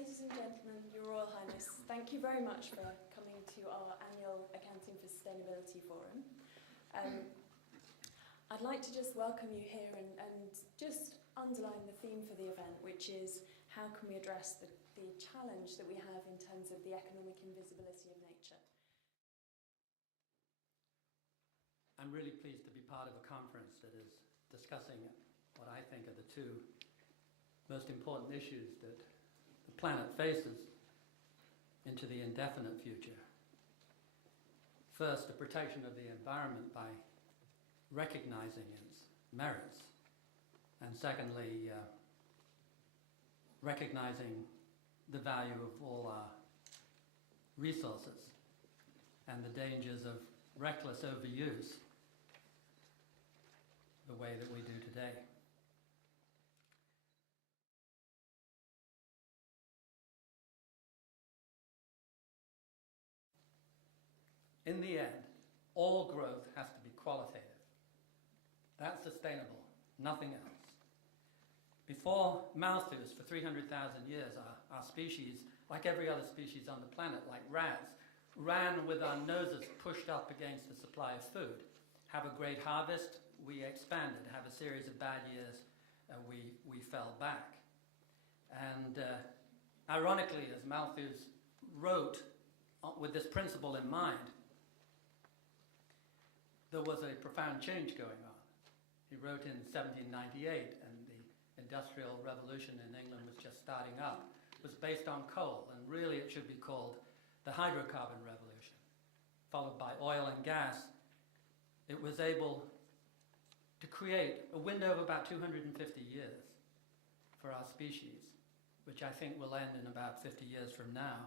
Ladies and gentlemen, Your Royal Highness, thank you very much for coming to our annual Accounting for Sustainability Forum. I'd like to just welcome you here and just underline the theme for the event, which is how can we address the challenge that we have in terms of the economic invisibility of nature. I'm really pleased to be part of a conference that is discussing what I think are the two most important issues that the planet faces into the indefinite future. First, the protection of the environment by recognizing its merits, and secondly, recognizing the value of all our resources and the dangers of reckless overuse the way that we do today. In the end, all growth has to be qualitative. That's sustainable, nothing else. Before Malthus, for 300,000 years, our species, like every other species on the planet, like rats, ran with our noses pushed up against the supply of food. Have a great harvest, we expanded. Have a series of bad years, we fell back. And ironically, as Malthus wrote with this principle in mind, there was a profound change going on. He wrote in 1798, and the Industrial Revolution in England was just starting up. It was based on coal, and really it should be called the hydrocarbon revolution, followed by oil and gas. It was able to create a window of about 250 years for our species, which I think will end in about 50 years from now.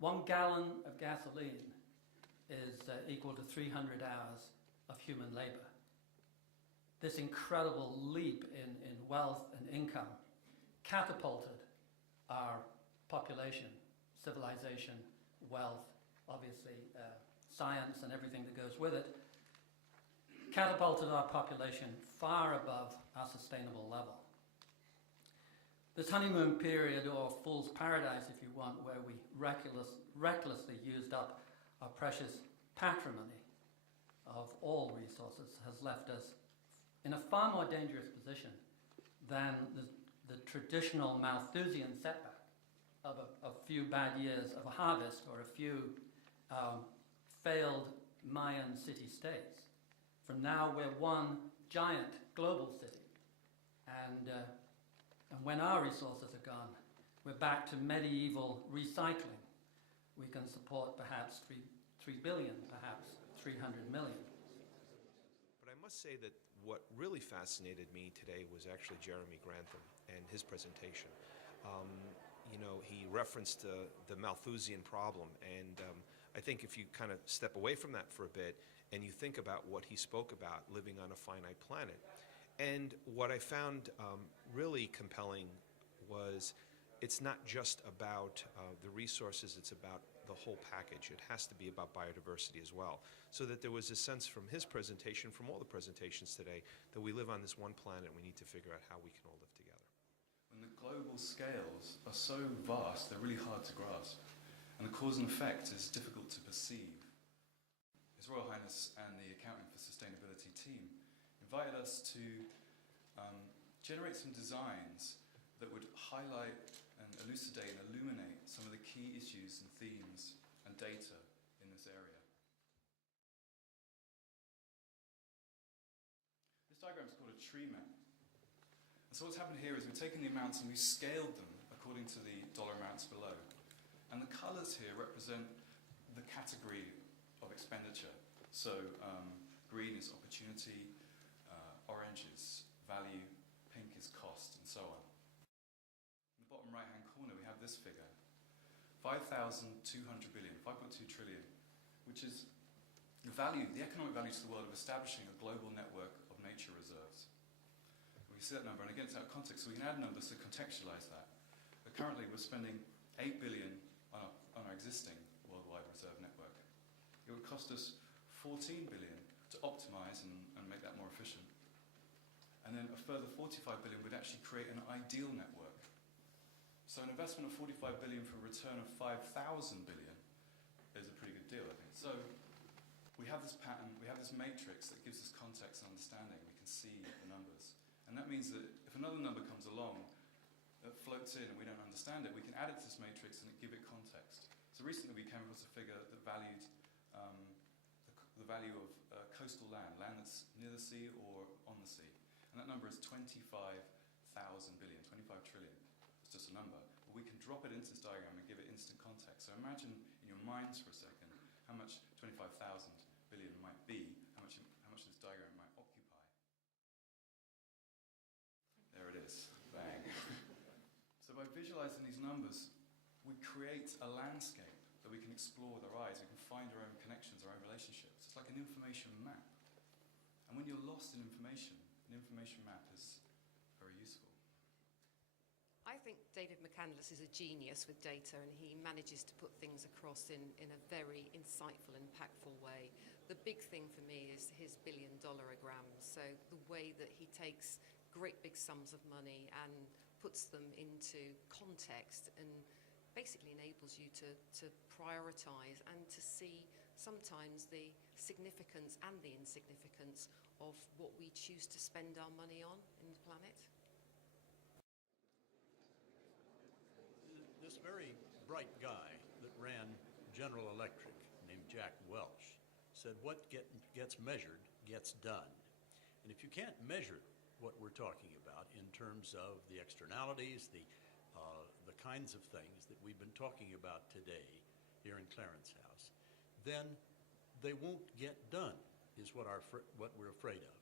1 gallon of gasoline is equal to 300 hours of human labor. This incredible leap in wealth and income catapulted our population, civilization, wealth, obviously science and everything that goes with it, catapulted our population far above our sustainable level. This honeymoon period, or fool's paradise if you want, where we recklessly used up our precious patrimony of all resources, has left us in a far more dangerous position than the traditional Malthusian setback of a few bad years of a harvest or a few failed Mayan city-states. From now we're one giant global city, and when our resources are gone, we're back to medieval recycling. We can support perhaps 3 billion, perhaps 300 million. But I must say that what really fascinated me today was actually Jeremy Grantham and his presentation. He referenced the Malthusian problem, and I think if you kind of step away from that for a bit and you think about what he spoke about, living on a finite planet, and what I found really compelling was it's not just about the resources, it's about the whole package. It has to be about biodiversity as well. So that there was a sense from his presentation, from all the presentations today, that we live on this one planet and we need to figure out how we can all live together. When the global scales are so vast, they're really hard to grasp. And the cause and effect is difficult to perceive. His Royal Highness and the Accounting for Sustainability team invited us to generate some designs that would highlight and elucidate and illuminate some of the key issues and themes and data in this area. This diagram is called a tree map. And so what's happened here is we've taken the amounts and we've scaled them according to the dollar amounts below. And the colours here represent the category of expenditure. So green is opportunity, orange is value, pink is cost, and so on. In the bottom right-hand corner, we have this figure, 5,200 billion, 5.2 trillion, which is the economic value to the world of establishing a global network of nature reserves. We see that number, and again, it's out of context, so we can add numbers to contextualize that. But currently, we're spending 8 billion on our existing worldwide reserve network. It would cost us 14 billion to optimize and make that more efficient. And then a further 45 billion would actually create an ideal network. So an investment of 45 billion for a return of 5,000 billion is a pretty good deal, I think. So we have this pattern, we have this matrix that gives us context and understanding. We can see the numbers. And that means that if another number comes along that floats in and we don't understand it, we can add it to this matrix and give it context. So recently we came across a figure that valued the value of coastal land, land that's near the sea or on the sea. And that number is 25,000 billion, 25 trillion. It's just a number. But we can drop it into this diagram and give it instant context. So imagine in your minds for a second how much 25,000 billion might be, how much this diagram might occupy. There it is. Bang. So by visualizing these numbers, we create a landscape that we can explore with our eyes. We can find our own connections, our own relationships. It's like an information map. And when you're lost in information, an information map is very useful. I think David McCandless is a genius with data, and he manages to put things across in a very insightful and impactful way. The big thing for me is his billion-dollar-gram. So the way that he takes great big sums of money and puts them into context and basically enables you to prioritize and to see sometimes the significance and the insignificance of what we choose to spend our money on in the planet. This very bright guy that ran General Electric, named Jack Welch, said what gets measured gets done. And if you can't measure what we're talking about in terms of the externalities, the kinds of things that we've been talking about today here in Clarence House, then they won't get done, is what we're afraid of.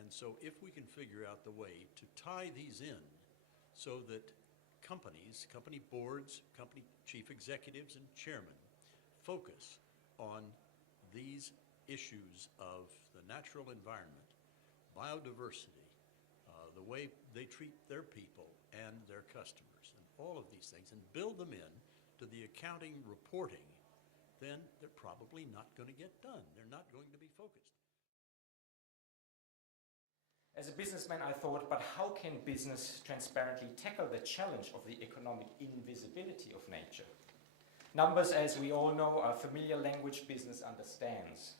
And so if we can figure out the way to tie these in so that companies, company boards, company chief executives and chairmen focus on these issues of the natural environment, biodiversity, the way they treat their people and their customers, and all of these things, and build them in to the accounting reporting, then they're probably not going to get done. They're not going to be focused. As a businessman, I thought, but how can business transparently tackle the challenge of the economic invisibility of nature? Numbers, as we all know, are familiar language business understands.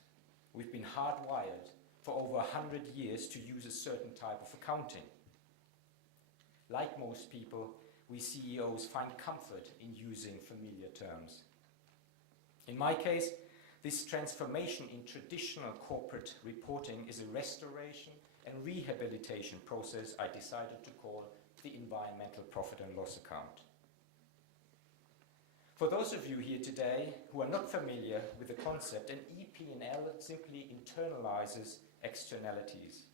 We've been hardwired for over 100 years to use a certain type of accounting. Like most people, we CEOs find comfort in using familiar terms. In my case, this transformation in traditional corporate reporting is a restoration and rehabilitation process I decided to call the environmental profit and loss account. For those of you here today who are not familiar with the concept, an EP&L simply internalizes externalities.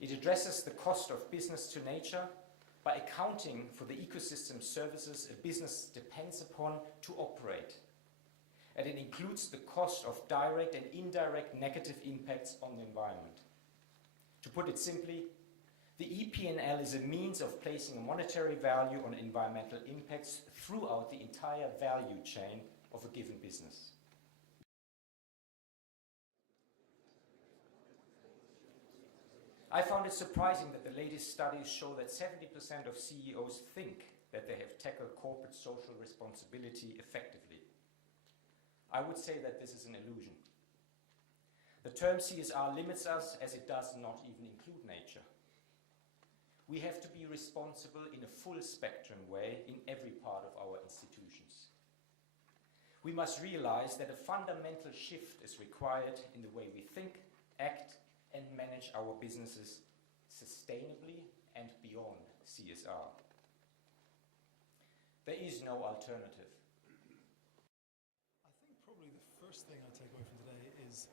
It addresses the cost of business to nature by accounting for the ecosystem services a business depends upon to operate. And it includes the cost of direct and indirect negative impacts on the environment. To put it simply, the EP&L is a means of placing a monetary value on environmental impacts throughout the entire value chain of a given business. I found it surprising that the latest studies show that 70% of CEOs think that they have tackled corporate social responsibility effectively. I would say that this is an illusion. The term CSR limits us as it does not even include nature. We have to be responsible in a full spectrum way in every part of our institutions. We must realize that a fundamental shift is required in the way we think, act, and manage our businesses sustainably and beyond CSR. There is no alternative. I think probably the first thing I take away from today is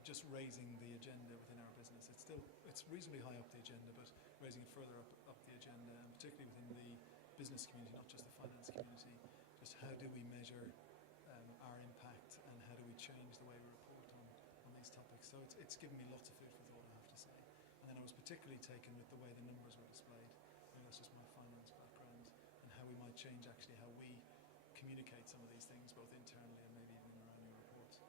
just raising the agenda within our business. It's reasonably high up the agenda, but raising it further up the agenda, and particularly within the business community, not just the finance community. Just how do we measure our impact, and how do we change the way we report on these topics? So it's given me lots of food for thought, I have to say. And then I was particularly taken with the way the numbers were displayed. That's just my finance background, and how we might change actually how we communicate some of these things, both internally and maybe even in our annual reports.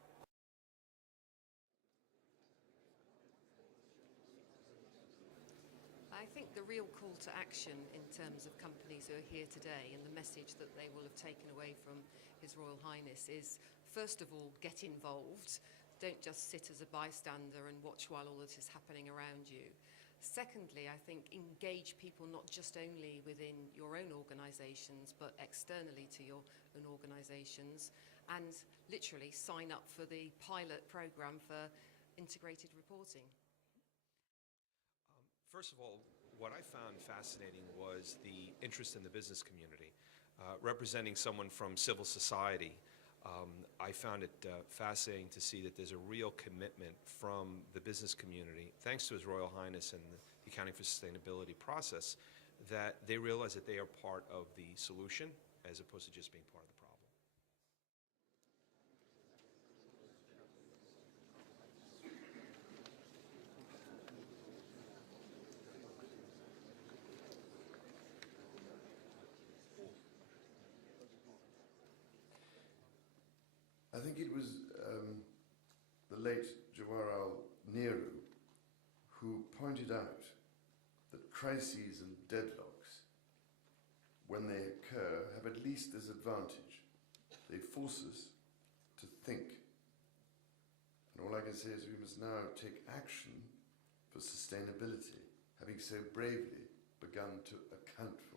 I think the real call to action in terms of companies who are here today and the message that they will have taken away from His Royal Highness is, first of all, get involved. Don't just sit as a bystander and watch while all this is happening around you. Secondly, I think engage people not just only within your own organisations but externally to your own organisations, and literally sign up for the pilot programme for integrated reporting. First of all, what I found fascinating was the interest in the business community. Representing someone from civil society, I found it fascinating to see that there's a real commitment from the business community, thanks to His Royal Highness and the Accounting for Sustainability process, that they realize that they are part of the solution as opposed to just being part of the problem. I think it was the late Jawaharlal Nehru who pointed out that crises and deadlocks, when they occur, have at least this advantage. They force us to think. And all I can say is we must now take action for sustainability, having so bravely begun to account for